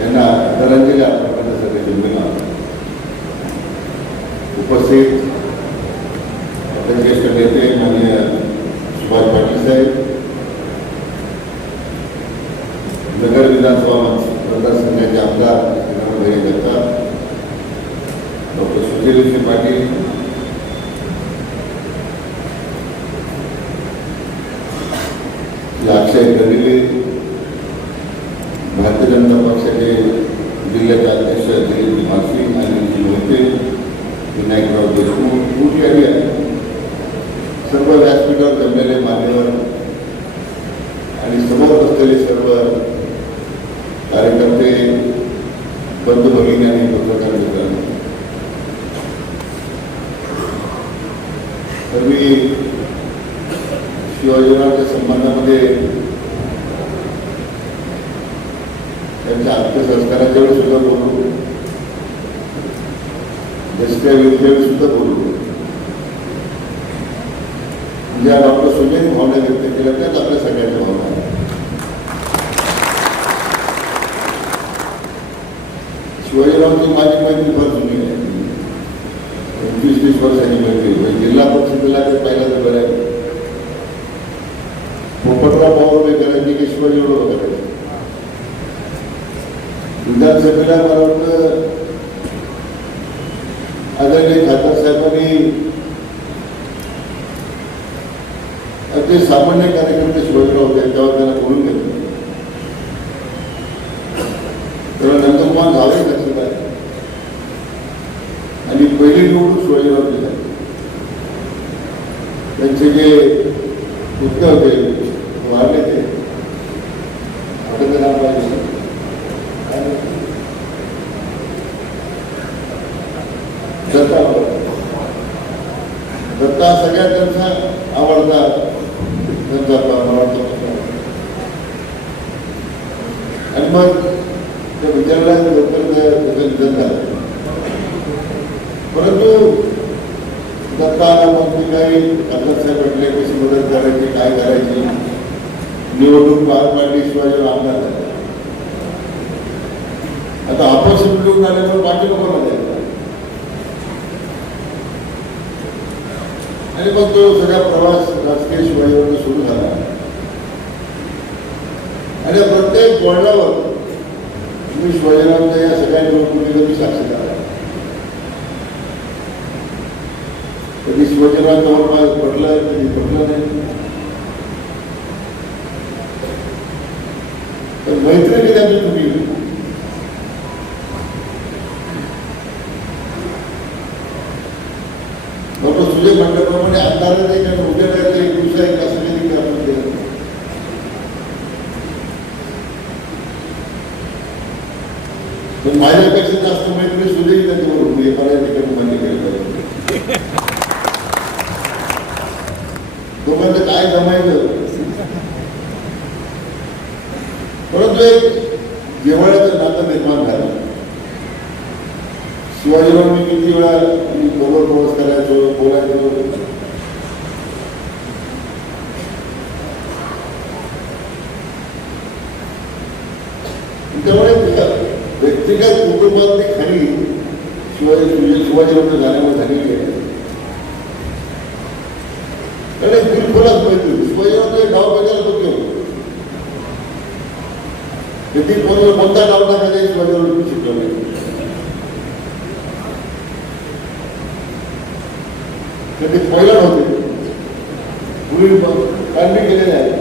dan dalam jelas pada saya dia mendengar upasit सर्व व्यासपीठावर जमलेले मान्यवर आणि समोर असलेले सर्व कार्यकर्ते बंधू भगिनी आणि पत्रकार मित्रांनो तर मी शिवाजीरावच्या संबंधामध्ये त्यांच्या अंत्यसंस्काराच्या वेळी सुद्धा बोलू दसऱ्या वेळी सुद्धा बोलू म्हणजे डॉक्टर सुजय भावना व्यक्त केल्या त्याच आपल्या सगळ्यांच्या भावना आहेत. शिवाजीरावची माझी मैत्री फार जुनी आहे वीस वीस वर्षांची मैत्री म्हणजे जिल्हा परिषदेला ते तर बरं आहे पोपटराव पवार करायची की शिवाजीराव करायचे विधानसभेला मला वाटतं आदरणीय खासदार साहेबांनी अगदी सामान्य कार्यकर्ते शिवाजीराव होते तेव्हा त्यांना बोलून घेतलं तेव्हा नंदकुमार झाले लक्षात आहे आणि पहिली निवडणूक शिवाजीराव दिली त्यांचे जे पुत्र होते वाढले ते आपलं ते नाव पाहिजे काय नाव? दत्ता दत्ता सगळ्यात त्यांचा आवडता त्यांचा आवडता पुस्तक. आणि मग त्या विद्यालयात लवकर त्याचं निधन झालं परंतु दत्ताला मग ती काही साहेब म्हटले कशी मदत करायची काय करायची निवडणूक पार पाडली शिवाजी आमदार झाले आता अपक्ष निवडून आल्यावर बाकी लोकांना द्यायचं आणि मग तो सगळा प्रवास राजकीय शिवाजीवर सुरू झाला. आणि प्रत्येक वळणावर मी शिवाजीरावच्या या सगळ्या निवडणुकीला मी साक्षीदार आहे कधी शिवाजीराव जवळपास पडलं कधी पडलं नाही. तर मैत्री मी त्यांची चुकली डॉक्टर सुजय म्हटल्याप्रमाणे अंधारात नाही कारण उद्या एक दिवसा एक असं कधी की पण माझ्यापेक्षा जास्त मैत्री सुजय त्यांच्यावर होती हे मला या ठिकाणी मान्य केलं पाहिजे दोघांचं काय जमायचं परंतु एक जिव्हाळ्याचं नातं निर्माण झालं. शिवाजीराव मी किती वेळा बरोबर प्रवास करायचो बोलायचो. त्यामुळे व्यक्तिगत कुटुंबातली खरी शिवाजी म्हणजे शिवाजी शिवाजीरावच्या गाण्यावर झालेली आहे. आणि बिलकुलच माहिती शिवाजीरावचं डाव बघायला किती पूर्वी कोणता डावटा कधी निवडणूक शिकलो नाही. कधी फॉलर होते पूर्वी काढणी केलेले आहे.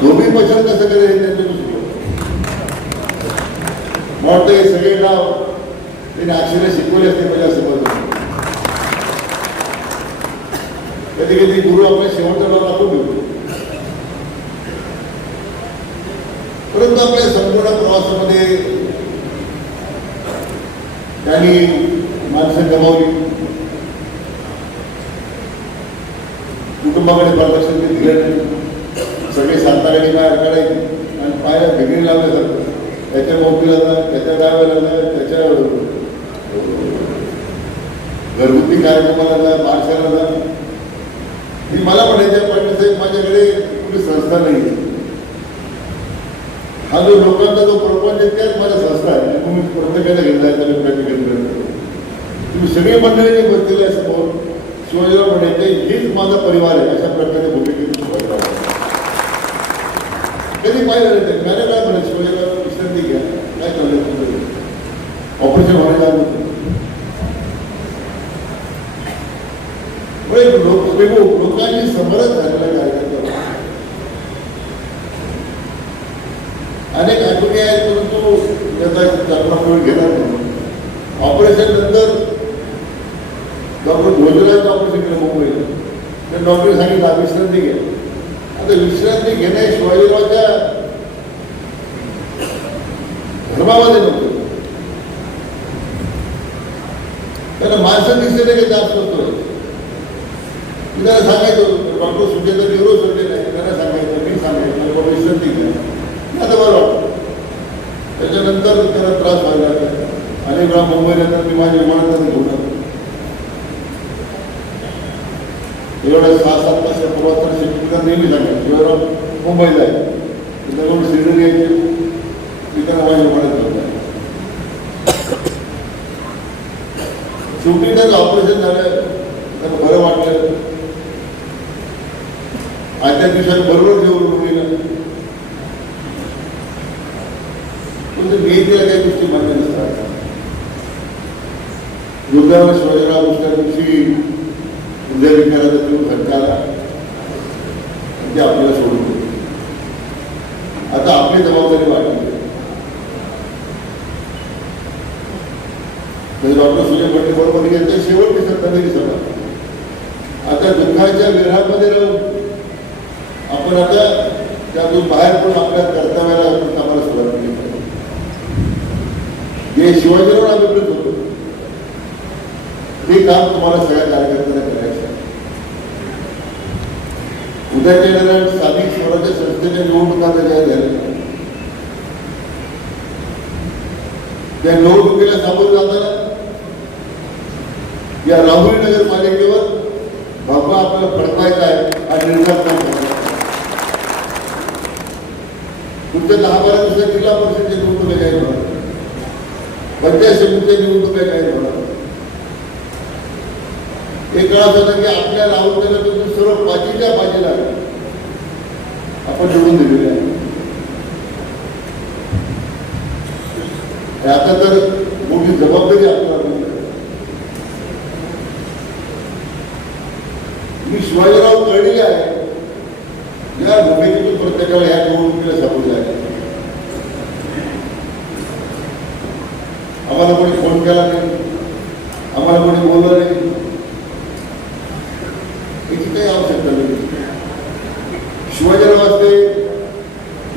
धोबी पचन कसं करेल हे त्यांच्याकडून शिकलो. म्हणून सगळे गाव त्यांनी अक्षरे शिकवले असते म्हणजे असं सोबत कधी कधी गुरु आपल्या शेवटचा नाव आपण घेतो परंतु आपल्या संपूर्ण प्रवासामध्ये त्यांनी माणसं गमावली. कुटुंबाकडे प्रदर्शन ते दिलं सगळे साताकडे काय काढायचे आणि पायाला भिगणी लावले जातं त्याच्या मोठीला जा त्याच्या गावाला जा त्याच्या घरगुती कार्यक्रमाला जा बारशाला जा. मला म्हणायचं पण माझ्याकडे कुठली संस्था नाही. हा जो लोकांचा जो प्रपंच आहे त्याच माझ्या संस्था आहे. म्हणजे तुम्ही प्रत्येकाने घेतला आहे त्याला प्रॅक्टिकल तुम्ही सगळे मंडळी जे बसलेले आहे समोर. शिवाजीराव म्हणायचे हेच माझा परिवार आहे. अशा प्रकारे भूमिकेत कधी पाहिलं नाही ते. मला काय म्हणत शिवाजीराव विश्रांती घ्या. काय चाललं ऑपरेशन व्हायला लोक वेगळं लोकांनी समरस झालेला कार्यक्रम अनेक आठवणी आहेत परंतु त्याचा चांगला वेळ घेणार म्हणून ऑपरेशन नंतर डॉक्टर भोजराचं ऑपरेशन केलं मुंबईला. तर डॉक्टर सांगितलं विश्रांती घ्या आता विश्रांती घेणे शिवाजीरावच्या धर्मामध्ये नव्हतं. त्यांना माणसं दिसले नाही की जास्त होतोय मी त्याला सांगायचो डॉक्टर सुचेता न्यूरो सर्जन आहे त्यांना सांगायचं मी सांगायचं बाबा विश्रांती घ्या. आता बरं वाटतं त्याच्यानंतर त्याला त्रास व्हायला लागला. अनेक वेळा मुंबईला तर मी माझ्या विमानात घेऊन एवढ्या सहा सात तास प्रवास शिकवतात नेहमी लागेल एवढं मुंबईला आहे. तिथं शिर्डी यायचे तिथं माझ्या विमानात घेऊन शेवटी त्याचं ऑपरेशन झालं. त्याला बरं वाटलं. आजच्या दिवसात बरोबर घेऊन मुलीला पण ते नियतीला काही गोष्टी मान्य नसतात दुर्गावर शिवाजीराव दुसऱ्या दिवशी उद्या विकाराचा तो खर्चाला ते आपल्याला सोडून दिले. आता आपली जबाबदारी वाढली म्हणजे डॉक्टर सुजय पटेल बरोबर यांच्या शेवट दिसत नाही दिसत आता दुःखाच्या विरहामध्ये राहून आपण आता त्यातून बाहेर पडून आपल्या कर्तव्याला आम्हाला सुरुवात केली पाहिजे. हे शिवाजीराव अभिप्रेत होतो ते. काम तुम्हाला सगळ्या कार्यकर्त्यांना करायचं आहे. उद्याच्या येणाऱ्या स्थानिक स्वराज्य संस्थेच्या निवडणुका त्या झाल्या त्या निवडणुकीला सामोरं जाताना या राहुल नगर पालिकेवर बाबा आपल्याला फडकायचा आहे हा निर्धार पुढच्या दहा बारा दिवसात जिल्हा परिषदच्या निवडणुका जाहीर होणार पंचायत समितीच्या निवडणुका जाहीर होणार एक काळ असं होता की आपल्या राहुल सर्व बाजीच्या बाजीला आपण निवडून दिलेले आहे. आता तर मोठी जबाबदारी आपल्याला मी शिवाजीराव कळलेले आहे. या भूमिकेतून प्रत्येकाला या निवडणुकीला सापडले आहे आम्हाला कोणी फोन केला नाही आम्हाला कोणी बोललं नाही याची काही आवश्यकता नाही शिवाजीराव असते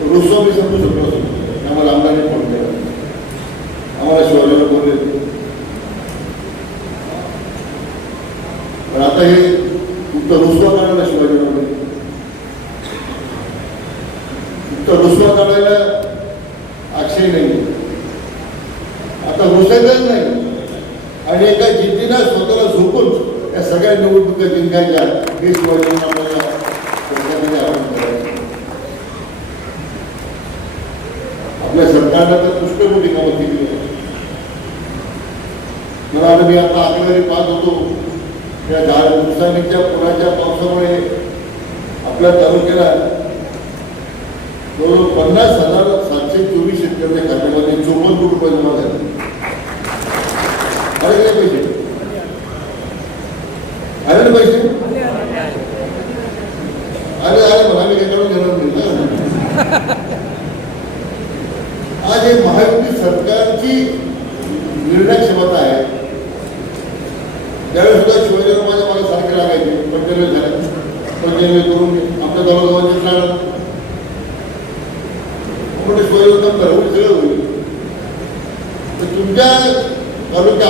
रुसो मी समजू शकलो असतो आम्हाला आमदारांनी फोन केला आम्हाला शिवाजीराव बोलले पण आता हे तुमचं रुसवा काढायला शिवाजीराव नाही तुमचा रुसवा काढायला अक्षय नाही आता रुसायचंच नाही. आणि एका जिद्दीनं स्वतःला झोपून या सगळ्या निवडणुका जिंकायच्या हे शिवाजीराव आपल्याला आपल्या सरकारनं तर पुष्कळ मोठी कामं केली मला आता मी आता आकडेवारी पाहत होतो त्या दहा नुकसानीच्या पुराच्या पावसामुळे आपल्या तालुक्याला जवळजवळ पन्नास हजार सातशे चोवीस शेतकऱ्यांच्या खात्यामध्ये चोपन्न कोटी रुपये जमा झाले. काय पैसे आले ना पैसे अरे अरे मला मी काही नाही ना आज हे महायुती सरकारची निर्णय क्षमता आहे त्यावेळेस सुद्धा शिवसेना माझ्या मला सारखे लागायचे पंचवीस झाले पंचवीस करून. आमच्या जवळजवळ राहणार म्हणजे शिवसेना ठरवून सगळं होईल तुमच्या तालुक्या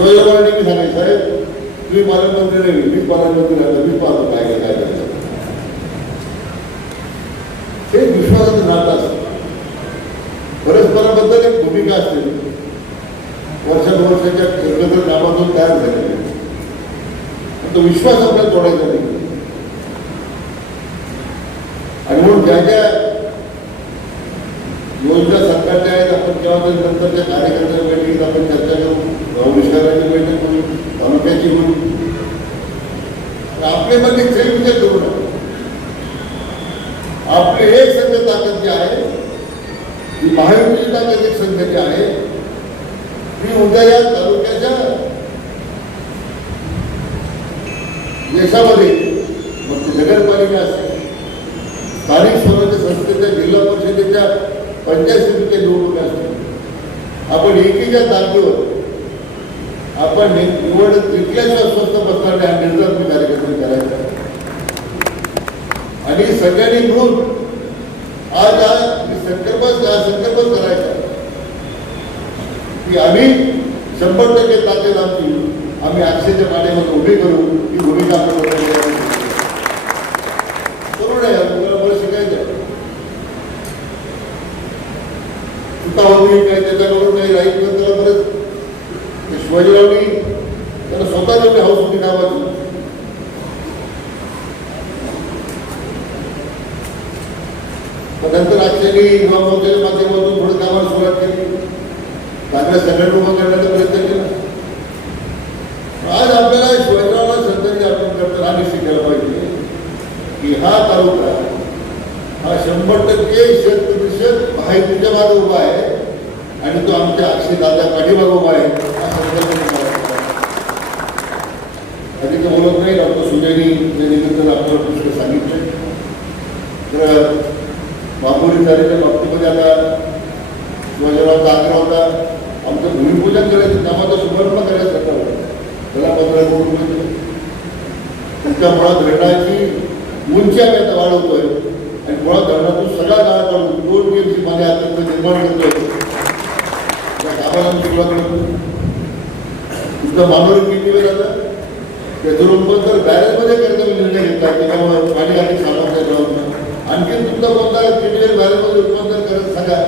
शिवाजीरावांनी मी सांगायचं साहेब. तुम्ही पालकमंत्री नाही मी पालकमंत्री झालो मी पाहतो काय काय काय करायचं. हे विश्वासाचं नातं असतं. परस्पराबद्दल एक भूमिका असते. वर्षानुवर्षाच्या एकत्र कामातून तयार झालेली तो विश्वास आपल्याला तोडायचा नाही आणि म्हणून ज्या ज्या योजना सरकारच्या आहेत आपण केव्हा तरी नंतरच्या कार्यकर्त्या बैठकीत आपण चर्चा करू विस्ताराची बैठक करू तालुक्याची होईल आपले मध्ये विचार करू नका आपली एक संघ ताकद जी आहे ही महायुतीची ताकद एक संघ जी आहे ती उद्या या तालुक्याच्या देशामध्ये मग ती नगरपालिका असेल स्थानिक स्वराज्य संस्थेच्या जिल्हा परिषदेच्या पंचायत समितीच्या निवडणुका असतील आपण एकीच्या जागेवर आपण निवड जिंकल्याशिवाय स्वस्त बसणार नाही. हा निर्धार मी कार्यक्रम करायचा. आणि सगळ्यांनी मिळून आज हा संकल्प हा संकल्प करायचा की आम्ही शंभर टक्के ताकद आमची आम्ही अक्षयच्या पाण्यामध्ये उभी करू ही भूमिका आपण करू नये आपल्याला शिकायचं होती काय त्याच्याकडून काही राहील तर त्याला परत शिवाजीरावनी त्याला स्वतः जेवढी हाऊस होती कामाची नंतर आजच्यानी युवा मोर्चाच्या माध्यमातून थोडं कामाला सुरुवात केली. काँग्रेस संघटन उभं करण्याचा प्रयत्न केला. आज आपल्याला शिवाजीरावला श्रद्धांजली अर्पण करताना हा निश्चित केला पाहिजे की हा तालुका हा शंभर टक्के शत प्रतिशत माहितीच्या मागे उभा आहे. आणि तो आमच्या अक्षय दादा पाठीमागे उभा आहे हा संकल्प अधिक बोलत नाही डॉक्टर सुजयनी त्यानिमित्त आपल्याला पुष्कळ सांगितले तर बाबुरी झालेल्या बाबतीमध्ये आता शिवाजीराव आग्रह होता आमचं भूमिपूजन करायचं कामाचा शुभारंभ करायचं होता. त्याला पंधरा कोटी रुपये दिले. मुळात धरणाची उंची आम्ही आता वाढवतोय. आणि मुळात धरणातून सगळा गाळा काढून दोन टीएमची पाणी आता निर्माण करतोय त्या कामाला आम्ही सुरुवात करतो तुमचा किती वेळ आता त्याचं रूपांतर बॅरेजमध्ये करता निर्णय घेतला. त्याच्यामुळे पाणी आणि सामर्थ्य राहून आणखी तुमचा कोणता किती वेळ बॅरेजमध्ये रूपांतर करत सांगा.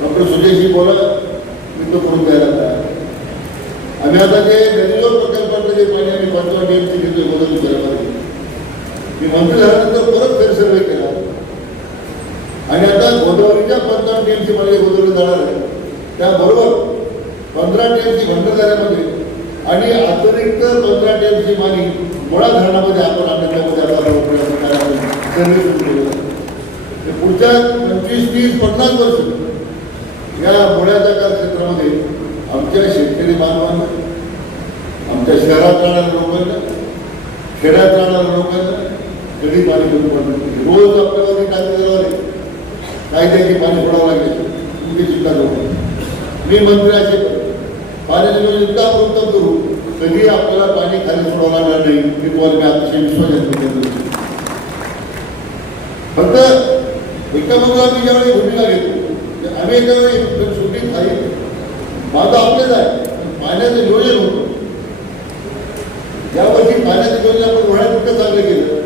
डॉक्टर सुजयशी बोला. मी तो करून द्यायला तयार आम्ही आता जे नदीवर प्रकल्पातलं जे पाणी आम्ही पंचावन्न टीएमसी घेतोय मदत शहरामध्ये मी मंत्री झाल्यानंतर परत फेर सर्वे केला. आणि आता गोदावरीच्या पंचावन्न टीएमसी मध्ये गोदावरी जाणार आहे. त्याबरोबर पंधरा टीएमसी भंडारदऱ्यामध्ये आणि अतिरिक्त पंधरा टीएमसी पाणी मुळा धरणामध्ये आपण आणण्यामध्ये आता ते पुढच्या पंचवीस तीस पन्नास वर्ष या मुळ्याच्या कार्यक्षेत्रामध्ये आमच्या शेतकरी बांधवांना आमच्या शहरात राहणाऱ्या लोकांना खेड्यात राहणाऱ्या लोकांना कधी पाणी कमी पडलं नाही. रोज आपल्यावरती टाकलेलं आहे काय त्याची पाणी सोडावं लागेल तुम्ही चिंता करू नका. मी मंत्री असे करतो इतका उत्तम करू कधी आपल्याला पाणी खाली सोडावं लागणार नाही की तुम्हाला मी अतिशय विश्वास व्यक्त फक्त एका बाजूला आम्ही ज्यावेळी भूमिका घेतो आम्ही एका वेळी सुटी खाई माझं आपलेच आहे पाण्याचं नियोजन होतं. यावर्षी पाण्याचं नियोजन आपण उन्हाळ्यात कुठं चांगलं केलं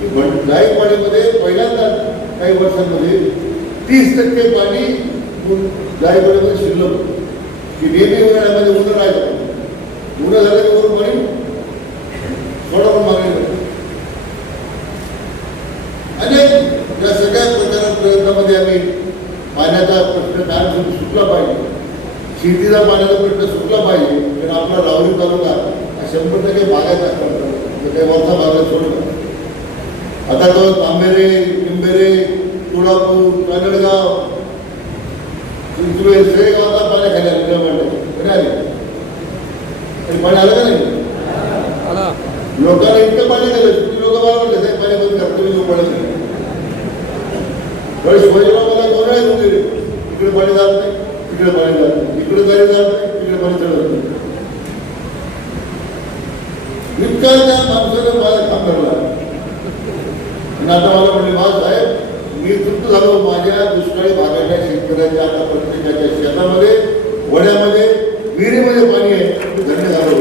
की भट- जायकवाडीमध्ये पहिल्यांदा काही वर्षांमध्ये तीस टक्के पाणी जायकवाडीमध्ये शिरलं होतं. की नेहमी उन्हाळ्यामध्ये उन्हा राहायचं उन्हा झालं की वरून पाणी सोडा पण मागणी अनेक या सगळ्या प्रकार प्रयत्नामध्ये आम्ही पाण्याचा प्रश्न काय सुट- सुटला पाहिजे शेतीचा पाण्याचा प्रश्न सुटला पाहिजे कारण आपला राहुरी तालुका हा शंभर टक्के बागायचा म्हणजे काही वरचा भागात सोडला आता तो तांबेरे किंबेरे तुळापूर कानडगाव चिंचवे सगळे गाव आता पाण्या खाली आले निळवंडे आले तरी पाणी आलं का नाही लोकांना इतकं पाणी दिलं तुम्ही लोक मला म्हणले साहेब पाणी बंद करा तुम्ही लोक पडत नाही. त्यावेळेस शिवाजीराव मला दोन वेळा येऊन गेले इकडे पाणी जात नाही तिकडे पाणी जात नाही इकडे पाणी जात नाही तिकडे पाणी चढत नाही. इतका त्या माणसानं मला काम करला आणि आता मला म्हणले वा साहेब मी तृप्त झालो. माझ्या दुष्काळी भागाच्या शेतकऱ्याच्या आता प्रत्येकाच्या शेतामध्ये वड्यामध्ये विहिरीमध्ये पाणी आहे. धन्य झालो.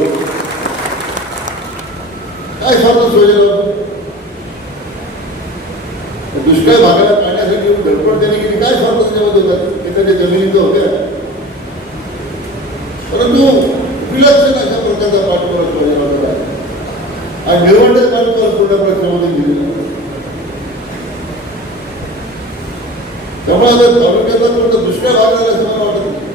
काय सांगतो सोयीराव दुष्काळ भागाला पाण्यासाठी येऊन धडपड त्यांनी केली काय फरक त्याच्यामध्ये होता? एखाद्या त्याच्या होत्या. परंतु विलक्षण अशा प्रकारचा पाठपुरा सोयीराव आहे आणि निवडणूक पाठपुरा पूर्ण प्रश्नामध्ये दिलेला त्यामुळे आता तालुक्याचा फक्त दुष्काळ भाग असं मला वाटत नाही.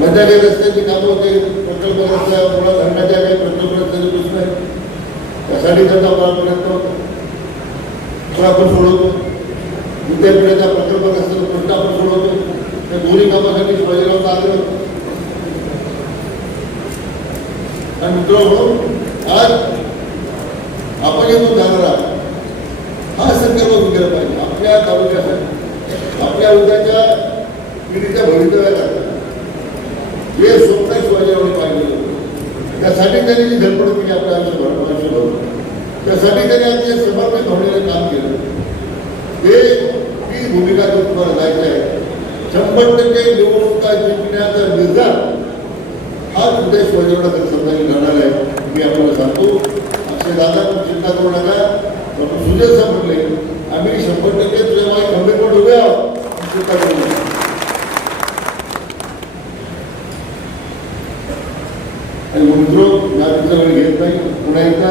मध्या काही रस्त्याची कामं होते प्रकल्प रस्त्या मुळा धरणाच्या काही प्रकल्प रस्त्याचे प्रश्न आहेत. त्यासाठी त्यांचा आपला प्रयत्न होता. तो आपण सोडवतो. प्रकल्प असतो पण आपण सोडवतो. त्या दोन्ही कामासाठी शिवाजीरावचा आग्रह होता. आणि मित्रांनो आज आपण येऊन जाणारा हा संकल्प उभा पाहिजे. आपल्या तालुक्यासाठी आपल्या उद्याच्या पिढीच्या भवितव्याला हे स्वप्न शिवाजीरावने पाहिजे त्यासाठी त्यांनी जी धडपड केली आपल्या आयुष्यभर भरपूर त्यासाठी त्यांनी आज समर्पित होण्याचं काम केलं. ते ती भूमिका तुम्हाला जायचं आहे. शंभर टक्के निवडणुका जिंकण्याचा निर्धार हा उद्या शिवाजीरावला समजायला जाणार आहे. मी आपल्याला सांगतो असे दादा चिंता करू नका. डॉक्टर सुजय साहेब म्हणले आम्ही शंभर टक्के तुझ्या मागे खंबीरपणे उभे आहोत. चिंता करू नका. आणि मित्रो या तुमचा वेळ घेत नाही पुन्हा एकदा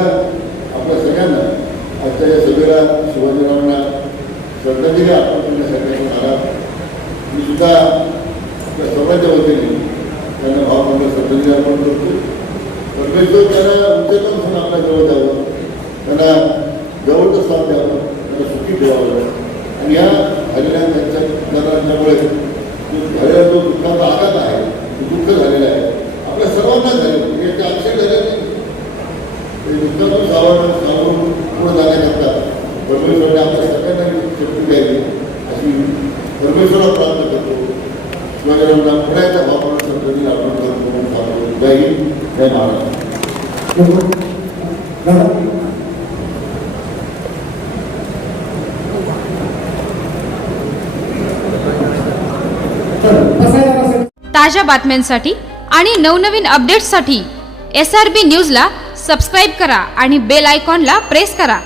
आपल्या सगळ्यांना आजच्या या सभेला शिवाजीरावांना श्रद्धांजली अर्पण करण्यासाठी आपण आला मी सुद्धा आपल्या सर्वांच्या वतीने त्यांना भावपूर्ण श्रद्धांजली अर्पण करतो परमेश्वर त्यांना उच्चतम म्हणून आपल्या जवळ द्यावं त्यांना जवळचं स्थान द्यावं त्यांना सुखी ठेवावं आणि या झालेल्या त्यांच्या करण्यामुळे जो झालेला जो दुःखाचा आघात आहे तो दुःख झालेला आहे आपल्या सर्वांना झाले याचे अक्षय झाले नाही ते दुःखातून सावरून सावरून पुढे जाण्याकरता परमेश्वराने आपल्या सगळ्यांना शक्ती द्यावी अशी परमेश्वराला प्रार्थना करतो शिवाजीरावांना पुन्हा एकदा भावपूर्ण श्रद्धांजली अर्पण करतो म्हणून सांगतो जय हिंद जय महाराष्ट्र ताज्या बातम्यांसाठी आणि नवनवीन अपडेट्ससाठी एस आर बी न्यूजला सबस्क्राईब करा आणि बेल आयकॉनला प्रेस करा.